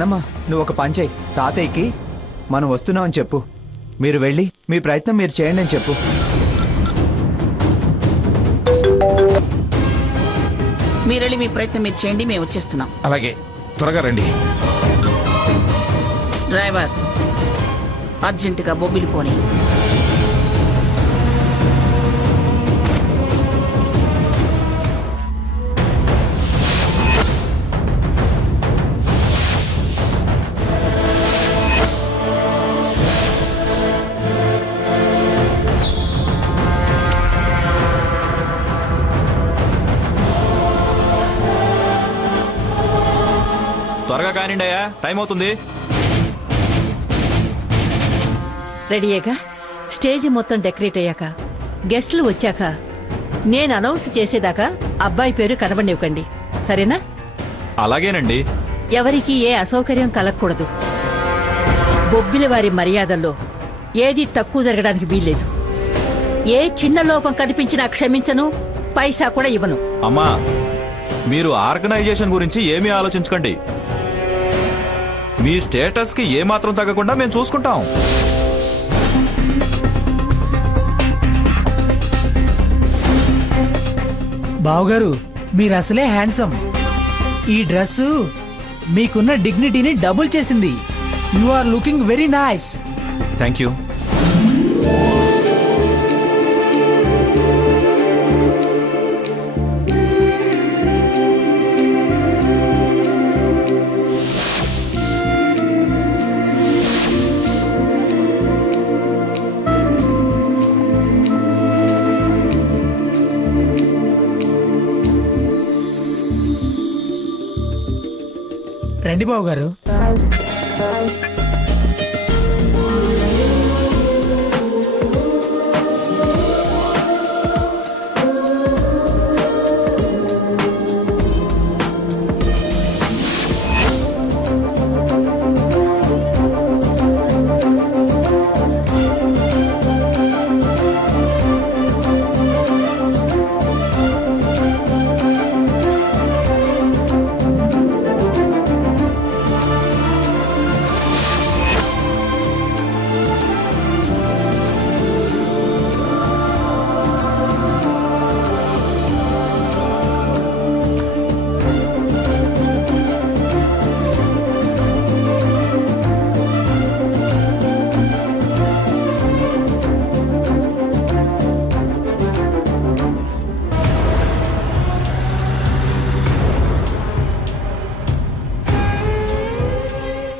నానమ్మ నువ్వు ఒక పని చెయ్యి, తాతయ్యకి మనం వస్తున్నామని చెప్పు. మీరు వెళ్ళి మీ ప్రయత్నం మీరు చేయండి అని చెప్పు. మీరు వెళ్ళి మీ ప్రయత్నం మీరు చేయండి, మేము వచ్చేస్తున్నాం. అలాగే, త్వరగా రండి. డ్రైవర్ అర్జెంటుగా బొబ్బిలి పోనీ. త్వరగా కానిండి అయ్యా, టైం అవుతుంది. రెడీయేగా? స్టేజ్ మొత్తం డెకరేట్ అయ్యాక, గెస్టులు వచ్చాక నేను అనౌన్స్ చేసేదాకా అబ్బాయి పేరు కనబడివ్వకండి, సరేనా? అలాగేనండి. ఎవరికి ఏ అసౌకర్యం కలగకూడదు. బొబ్బిలి వారి మర్యాదల్లో ఏది తక్కువ జరగడానికి వీల్లేదు. ఏ చిన్న లోపం కనిపించినా క్షమించను, పైసా కూడా ఇవ్వను. అమ్మా, మీరు ఆర్గనైజేషన్ గురించి ఏమీ ఆలోచించకండి. మీ స్టేటస్ కి ఏమాత్రం తగ్గకుండా మేము చూసుకుంటాం. బావగారు, మీరు అసలే హ్యాండ్సమ్. ఈ డ్రెస్సు మీకున్న డిగ్నిటీని డబుల్ చేసింది. You are looking very nice. Thank you. రండి బావగారు.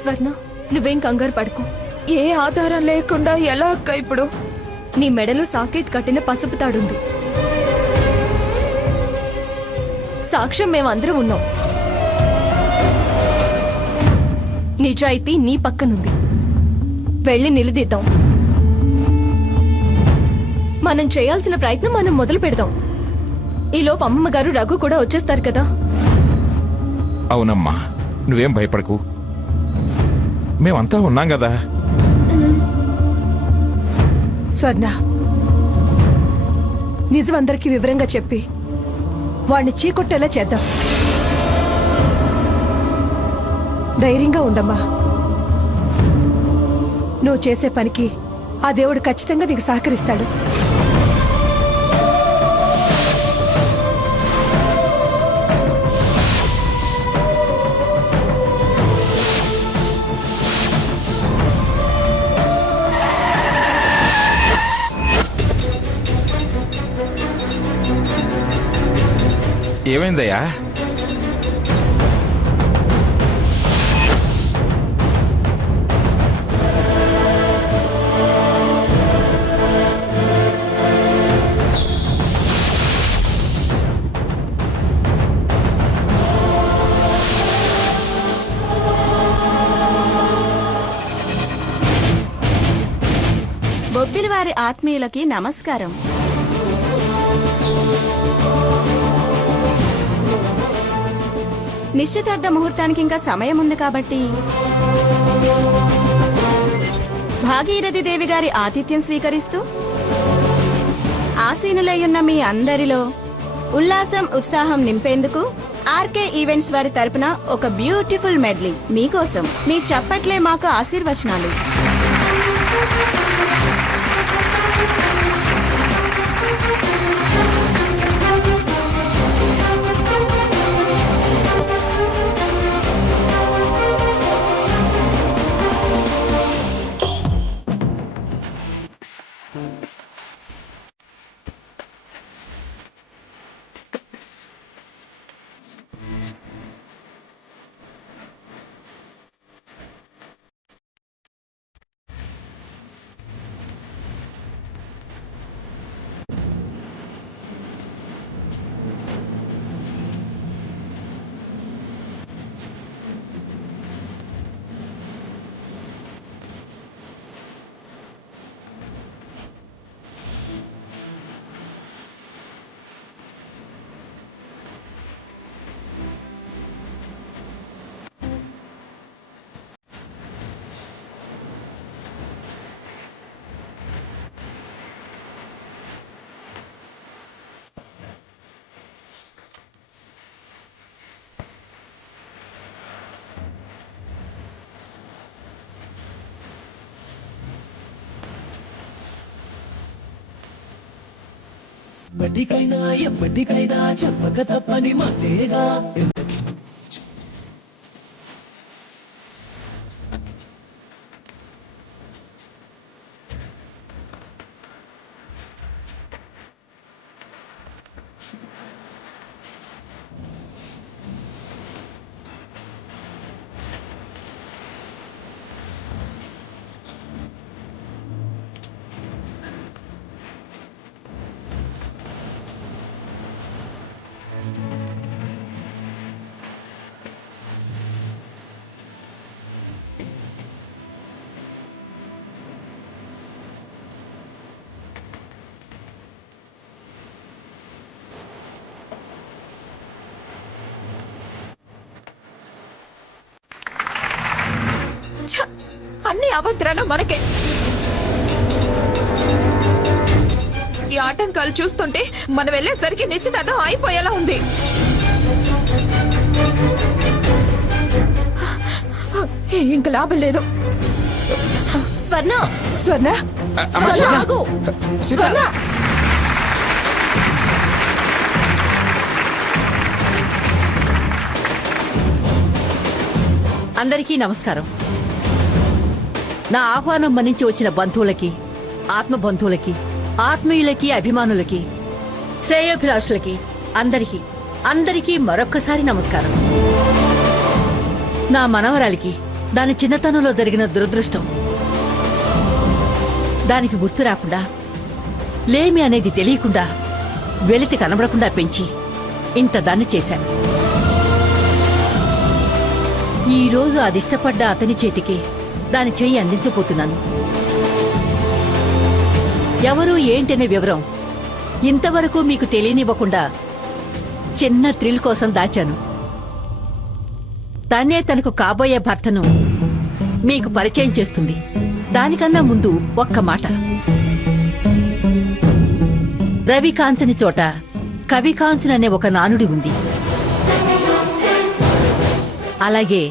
స్వర్ణ, నువ్వేం కంగారు పడుకో. ఏ ఆధారం లేకుండా ఎలా అక్క ఇప్పుడు? నీ మెడలో సాకేత్ కట్టిన పసుపు తాడుంది. సాక్ష్యం మేమందరం ఉన్నాం. నిజాయితీ నీ పక్కనుంది. వెళ్ళి నిలదీద్దాం. మనం చేయాల్సిన ప్రయత్నం మనం మొదలు పెడదాం. ఈలోపు అమ్మమ్మ గారు, రఘు కూడా వచ్చేస్తారు కదా. అవునమ్మా, నువ్వేం భయపడకు, మేమంతా ఉన్నాం కదా. స్వర్ణ, నిజం అందరికీ వివరంగా చెప్పి వాణ్ణి చీకొట్టేలా చేద్దాం. ధైర్యంగా ఉండమ్మా. నువ్వు చేసే పనికి ఆ దేవుడు ఖచ్చితంగా నీకు సహకరిస్తాడు. ఏమైందయ్యా? బొబ్బిలి వారి ఆత్మీయులకి నమస్కారం. నిశ్చితార్థ ముహూర్తానికి ఇంకా సమయం ఉంది కాబట్టి భాగీరథి దేవి గారి ఆతిథ్యం స్వీకరిస్తూ ఆసీనులయ్యున్న మీ అందరిలో ఉల్లాసం, ఉత్సాహం నింపేందుకు ఆర్కే ఈవెంట్స్ వారి తరపున ఒక బ్యూటిఫుల్ మెడ్లీ మీకోసం. మీ చప్పట్లే మాకు ఆశీర్వచనాలు. బడికైనా ఎప్పటికైనా చెప్పక తప్పని మాటేగా. అన్ని అభద్రాలు మనకే. ఈ ఆటంకాలు చూస్తుంటే మనం వెళ్ళేసరికి నిశ్చితార్థం అయిపోయేలా ఉంది. ఇంక లాభం లేదు. స్వర్ణ స్వర్ణ ఆగు. స్వర్ణ అందరికీ నమస్కారం. నా ఆహ్వానం మన్నించి వచ్చిన బంధువులకి, ఆత్మ బంధువులకి, ఆత్మీయులకి, అభిమానులకి, శ్రేయోభిలాషులకి అందరికీ మరొక్కసారి నమస్కారం. నా మనవరాలికి దాని చిన్నతనంలో జరిగిన దురదృష్టం, దానికి గుర్తు రాకుండా, లేమి అనేది తెలియకుండా, వెలితి కనబడకుండా పెంచి ఇంత దాన్ని చేశాను. ఈరోజు అదిష్టపడ్డ అతని చేతికి దాని చెయ్యి అందించబోతున్నాను. ఎవరు ఏంటనే వివరం ఇంతవరకు మీకు తెలియనివ్వకుండా చిన్న థ్రిల్ కోసం దాచాను. తనే తనకు కాబోయే భర్తను మీకు పరిచయం చేస్తుంది. దానికన్నా ముందు ఒక్క మాట. రవి కాంచని చోట కవి కాంచుననే ఒక నానుడి ఉంది. అలాగే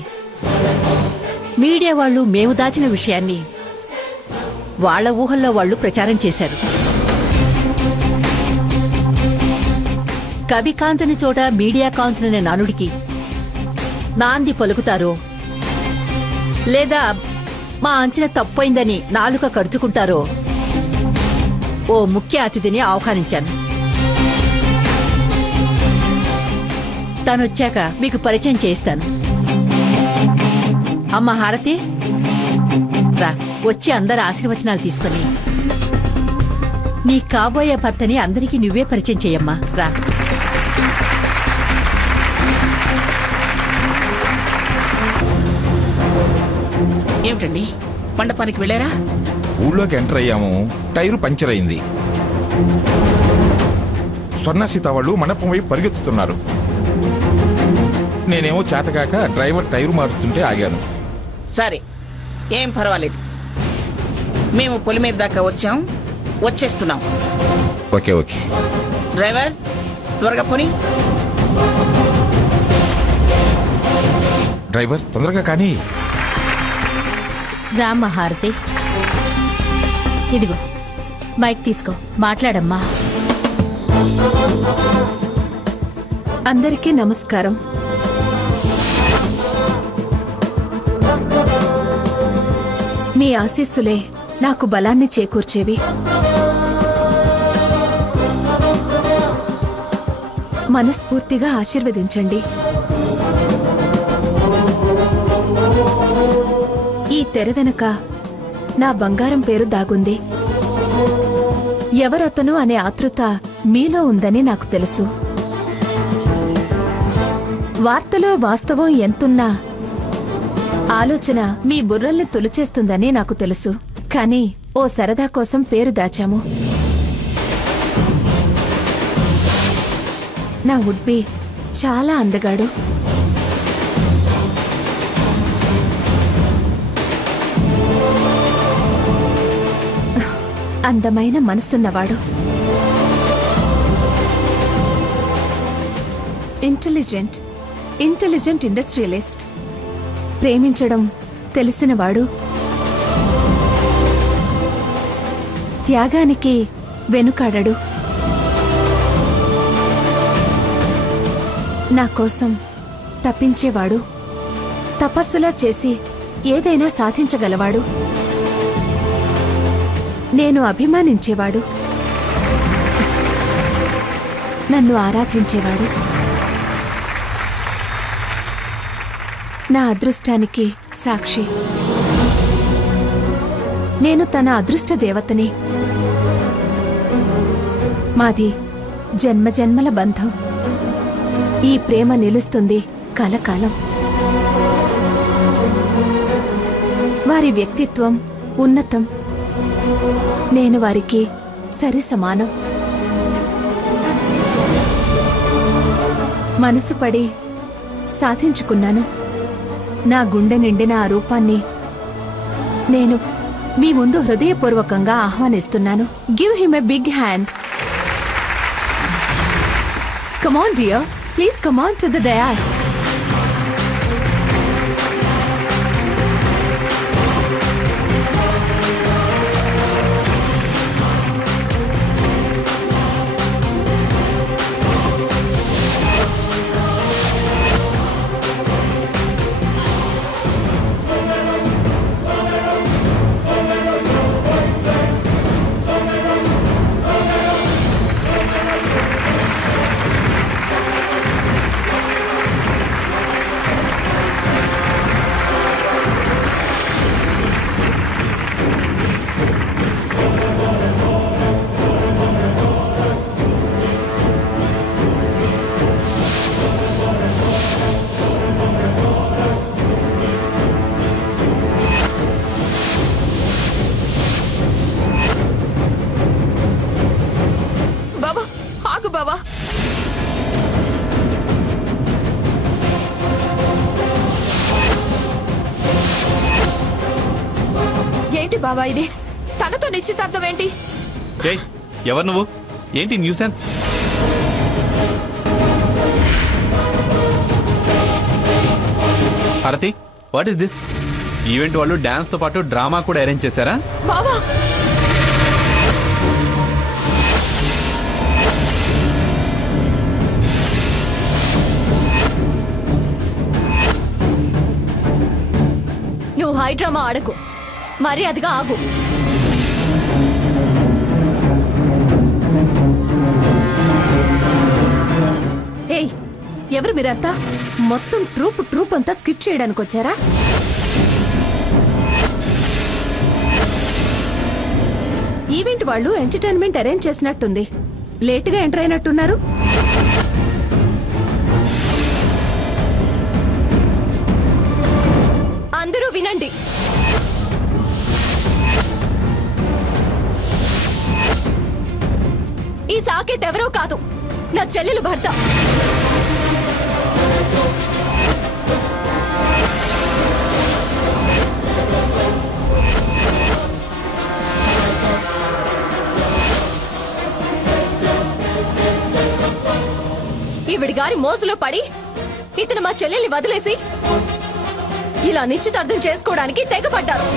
మీడియా వాళ్ళు మేము దాచిన విషయాన్ని వాళ్ళ ఊహల్లో వాళ్ళు ప్రచారం చేశారు. కవి కాంచని చోట మీడియా కాంచుననే నానుడికి నాంది పలుకుతారో లేదా మా అంచనా తప్పైందని నాలుక ఖర్చుకుంటారో ఓ ముఖ్య అతిథిని ఆహ్వానించాను. తనొచ్చాక మీకు పరిచయం చేస్తాను. అమ్మ హారతి, రా, వచ్చి అందరి ఆశీర్వచనాలు తీసుకొని నీ కాబోయే భర్తని అందరికీ నువ్వే పరిచయం చేయమ్మా. రా. ఏమిటండి, మండపానికి వెళ్ళారా? ఊళ్ళోకి ఎంటర్ అయ్యాము, టైరు పంచర్ అయింది. స్వర్ణ సీత వాళ్ళు మండపం వైపు పరిగెత్తుతున్నారు. నేనేమో చేతకాక డ్రైవర్ టైరు మారుస్తుంటే ఆగాను. సరే, ఏం పర్వాలేదు. మేము పొలిమేర దాకా వచ్చేస్తున్నాం. Okay okay. డ్రైవర్ త్వరగా పోనీ. డ్రైవర్ తొందరగా కానీ. రామ్మా హారతి, ఇదిగో మైక్ తీసుకో, మాట్లాడమ్మా. అందరికీ నమస్కారం. మీ ఆశీస్సులే నాకు బలాన్ని చేకూర్చేవి. మనస్ఫూర్తిగా ఆశీర్వదించండి. ఈ తెర వెనుక నా బంగారం పేరు దాగుంది. ఎవరతను అనే ఆతృత మీలో ఉందని నాకు తెలుసు. వార్తలో వాస్తవం ఎంతున్నా ఆలోచన మీ బుర్రల్ని తొలిచేస్తుందని నాకు తెలుసు. కానీ ఓ సరదా కోసం పేరు దాచాము. నా వుడ్బి చాలా అందగాడు. అందమైన మనసున్నవాడు. Intelligent industrialist. ప్రేమించడం తెలిసినవాడు. త్యాగానికి వెనుకాడడు. నా కోసం తప్పించేవాడు. తపస్సులా చేసి ఏదైనా సాధించగలవాడు. నేను అభిమానించేవాడు. నన్ను ఆరాధించేవాడు. నా అదృష్టానికి సాక్షి. నేను తన అదృష్ట దేవతని. మాది జన్మజన్మల బంధం. ఈ ప్రేమ నిలుస్తుంది కలకాలం. వారి వ్యక్తిత్వం ఉన్నతం. నేను వారికి సరి సమానం. మనసు పడి సాధించుకున్నాను. నా గుండె నిండిన ఆ రూపాన్ని నేను మీ ముందు హృదయపూర్వకంగా ఆహ్వానిస్తున్నాను. Give him a big hand. Come on dear, please come on to the dais. ఏంటి బాబా ఇది? తనతో నిశ్చితార్థం ఏంటి? ఎవరు నువ్వు? ఏంటి న్యూసెన్స్? హారతి, వాట్ ఇస్ దిస్? ఈవెంట్ వాళ్ళు డాన్స్ తో పాటు డ్రామా కూడా అరేంజ్ చేశారా? బాబా నువ్వు హై డ్రామా ఆడకు, మర్యాదగా ఆగు. ఏయ్, ఎవరు మీరంతా? మొత్తం ట్రూప్ అంతా స్కిట్ చేయడానికి వచ్చారా? ఈవెంట్ వాళ్ళు ఎంటర్టైన్మెంట్ అరేంజ్ చేసినట్టుంది. లేటుగా ఎంటర్ అయినట్టున్నారు. అందరూ వినండి. ఈ సాకేత్ ఎవరో కాదు, నా చెల్లెలు భర్త. ఈవిడి గారి మోసలో పడి ఇతను మా చెల్లెల్ని వదిలేసి ఇలా నిశ్చితార్థం చేసుకోవడానికి తెగపడ్డారు.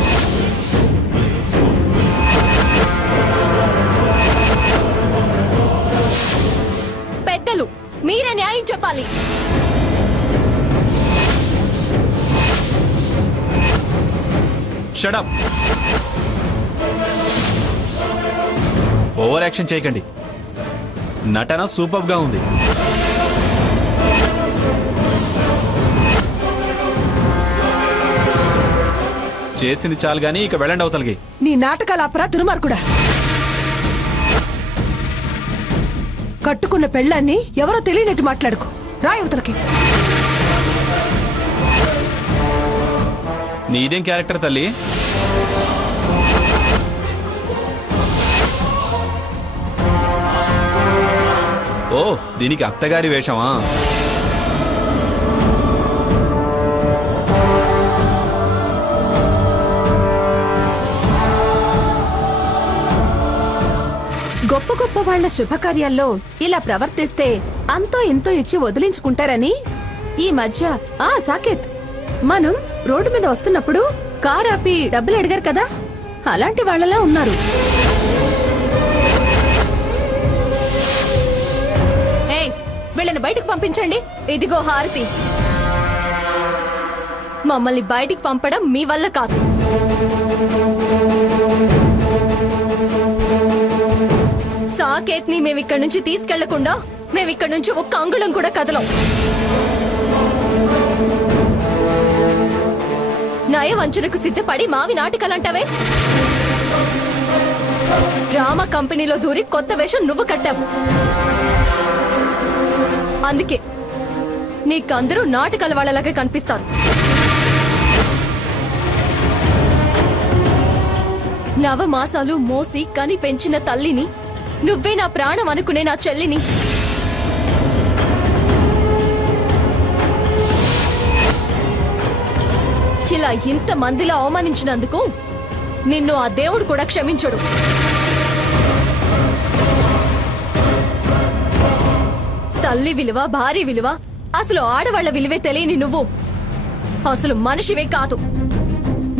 పెద్దలు మీరే న్యాయం చెప్పాలి. Shut up. ఓవర్ యాక్షన్ చేయకండి. నటన సూపర్ గా ఉంది. చేసింది చాలు గానీ ఇక వెళ్ళండి అవతలకి. నీ నాటకాల అపరా దుర్మార్గుడా. కట్టుకున్న పెళ్ళాన్ని ఎవరో తెలియనట్టు మాట్లాడుకో. రా అవతలకి. నీదేం క్యారెక్టర్ తల్లి? ఓ, దీనికి అత్తగారి వేషమా? గొప్ప గొప్ప వాళ్ల శుభకార్యాల్లో ఇలా ప్రవర్తిస్తే అంతో ఇంతో ఇచ్చి వదిలించుకుంటారని ఈ మధ్య సాకేత్, మనం రోడ్డు మీద వస్తున్నప్పుడు కార్ ఆపి డబ్బులు అడిగారు కదా, అలాంటి వాళ్ళలా ఉన్నారు. వీళ్ళని బయటకు పంపించండి. ఇదిగో హారతి, మమ్మల్ని బయటికి పంపడం మీ వల్ల కాదు. సాకేత్ ని మేమిక్కడి నుంచి తీసుకెళ్లకుండా మేమిక్కడి నుంచి ఒక్క అంగుళం కూడా కదలం. నయవంచనకు సిద్ధపడి మావి నాటకాలంటావే? డ్రామా కంపెనీలో దూరి కొత్త వేషం నువ్వు కట్టావు. అందుకే నీకందరూ నాటకాల వాళ్ళలాగే కనిపిస్తారు. నవమాసాలు మోసి కని పెంచిన తల్లిని, నువ్వే నా ప్రాణం అనుకునే నా చెల్లిని ఇలా ఇంత మందిలో అవమానించినందుకు నిన్ను ఆ దేవుడు కూడా క్షమించడు. తల్లి విలువ, భార్య విలువ, అసలు ఆడవాళ్ల విలువే తెలియని నువ్వు అసలు మనిషివే కాదు.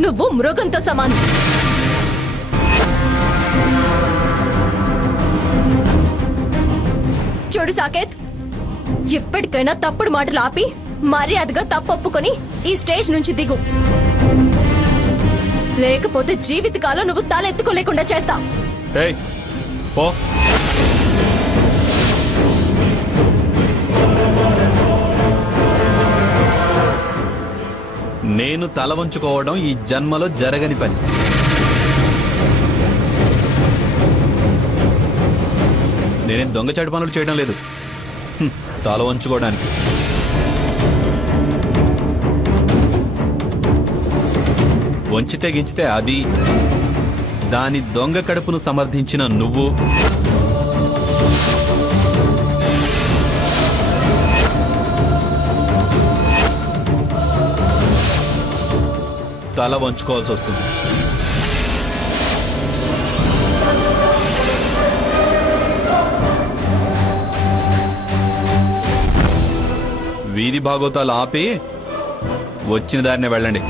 నువ్వు మృగంతో సమానం. చూడు సాకేత్, ఎప్పటికైనా తప్పుడు మాటలు ఆపి మర్యాదగా తప్పొప్పుకొని ఈ స్టేజ్ నుంచి దిగు. లేకపోతే జీవితకాలం నువ్వు తలెత్తుకోలేకుండా చేస్తా. నేను తల వంచుకోవడం ఈ జన్మలో జరగని పని. నేనేం దొంగచాటు పనులు చేయడం లేదు తల వంచుకోవడానికి. వంచితే గించితే అది, దాని దొంగ కడుపును సమర్థించిన నువ్వు, తల వంచుకోవాల్సి వస్తుంది. వీధి భాగోతాలు ఆపి వచ్చిన దారినే వెళ్ళండి.